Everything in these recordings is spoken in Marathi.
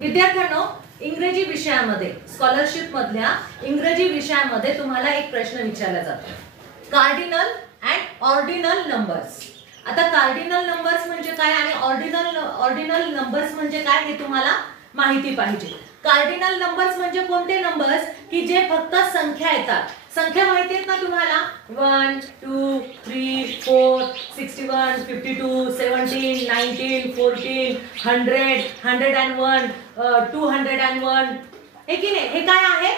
विद्यार्थ्यांनो, इंग्रजी विषयामध्ये स्कॉलरशिप मधल्या इंग्रजी विषयामध्ये तुम्हाला एक प्रश्न विचारला जातो, कार्डिनल अँड ऑर्डिनल नंबर्स। आता कार्डिनल नंबर्स म्हणजे काय आणि ऑर्डिनल नंबर्स म्हणजे काय हे तुम्हाला माहिती पाहिजे। कार्डिनल नंबर्स म्हणजे कोणते नंबर्स की जे फक्त संख्या येतात। संख्या माहिती आहेत ना तुम्हाला, 1 2 3 4 61 52 17 19 14 100 101 201 हे की नाही, हे काय आहे?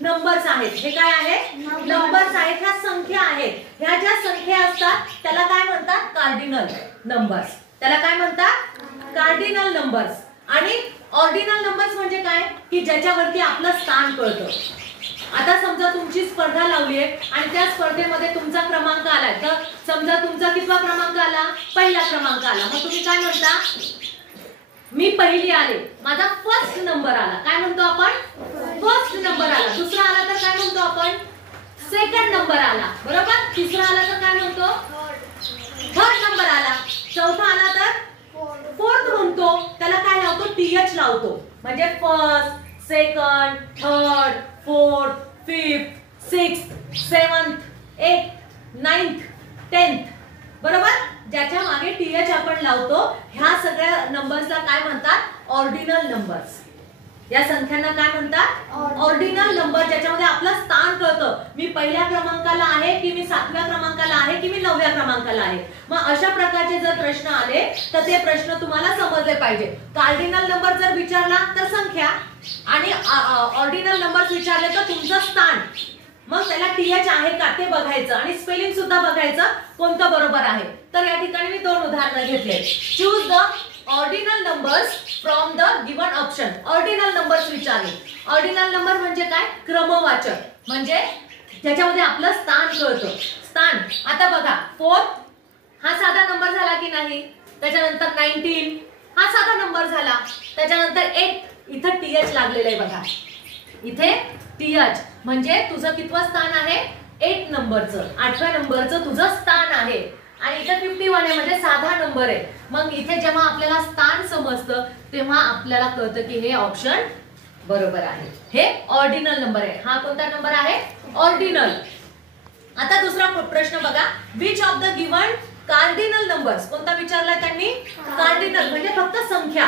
नंबर्स आहेत। हे काय आहे? नंबर्स आहेत। ह्या संख्या आहेत। ह्या ज्या संख्या असतात त्याला काय म्हणतात? Cardinal numbers. त्याला काय म्हणतात? Cardinal numbers. आणि ऑर्डिनल नंबर्स म्हणजे काय की ज्याच्यावरती आपलं स्थान कळतं। आता समजा तुमची स्पर्धा लावली आहे आणि त्या स्पर्धेमध्ये तुमचा क्रमांक आलाय, तर समजा तुमचा कितवा क्रमांक आला? पहिला क्रमांक आला, मग तुम्ही काय म्हणता? मी पहिली आले, माझा फर्स्ट नंबर आला। काय म्हणतो आपण? फर्स्ट नंबर आला। दुसरा आला तर काय म्हणतो आपण? सेकंड नंबर आला, बरोबर। तिसरा आला तर काय म्हणतो? थर्ड नंबर आला। चौथा आला तर फोर्थ म्हणतो। त्याला काय लावतो? टीएच लावतो। म्हणजे first, second, third, fourth, fifth, sixth, seventh, एथ, नाइन्थ, टेन्थ, बरोबर। ज्याच्या मागे टीएच आपण लावतो ह्या सगळ्या नंबर्सला काय म्हणतात? Ordinal numbers. या संख्यांना काय म्हणतात? ऑर्डिनल नंबर, ज्याच्यामध्ये आपलं स्थान कळतं। मी पहिल्या क्रमांकाला आहे की मी 7व्या क्रमांकाला आहे की मी 9व्या क्रमांकाला आहे। मग अशा प्रकारचे जर प्रश्न आले तर ते प्रश्न तुम्हाला समजले पाहिजे। कार्डिनल नंबर जर विचारला तर संख्या आणि ऑर्डिनल नंबर्स विचारले तर तुमचं स्थान। मग त्याला टीएच आहे का ते बघायचं आणि स्पेलिंग सुद्धा बघायचं कोणतं बरोबर आहे। तर या ठिकाणी मी दोन उदाहरण घेतले। Choose the ordinal numbers from the given option. Ordinal numbers विचारले। ऑर्डिनल नंबर म्हणजे काय? क्रमवाचक, म्हणजे ज्याच्यामध्ये आपलं स्थान कळतं। स्थान आता बघा, 4 हा साधा नंबर झाला की नाही, त्याच्यानंतर 19 हा साधा नंबर झाला, त्याच्यानंतर 8 इथे टीएच लागलेलं आहे बघा, इथे टीएच म्हणजे तुझं कितवं स्थान आहे? 8 नंबरचं, 8व्या नंबरचं तुझं स्थान आहे। आणि इथे 51 आहे म्हणजे साधा नंबर आहे। मग इथे जेव्हा आपल्याला स्थान समजतं तेव्हा आपल्याला कळतं की हे ऑप्शन बरोबर आहे, हे ऑर्डिनल नंबर आहे। हा कोणता नंबर आहे? ऑर्डिनल। आता दुसरा प्रश्न बघा, which of the given cardinal numbers, कोणता विचारलाय त्यांनी? कार्डिनल म्हणजे फक्त संख्या,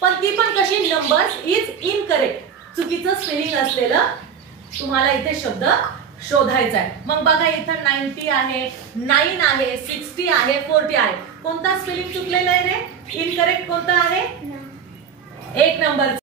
पण ती पण कशी? नंबर्स इज इनकरेक्ट, चुकीचं स्पेलिंग असलेलं तुम्हाला इथे शब्द शोधायचा आहे। मग बघा इथं 90 आहे, 9 आहे, 60 आहे, 40 आहे, कोणता स्पेलिंग चुकलेला आहे रे? इनकरेक्ट कोणता आहे? 1 नंबर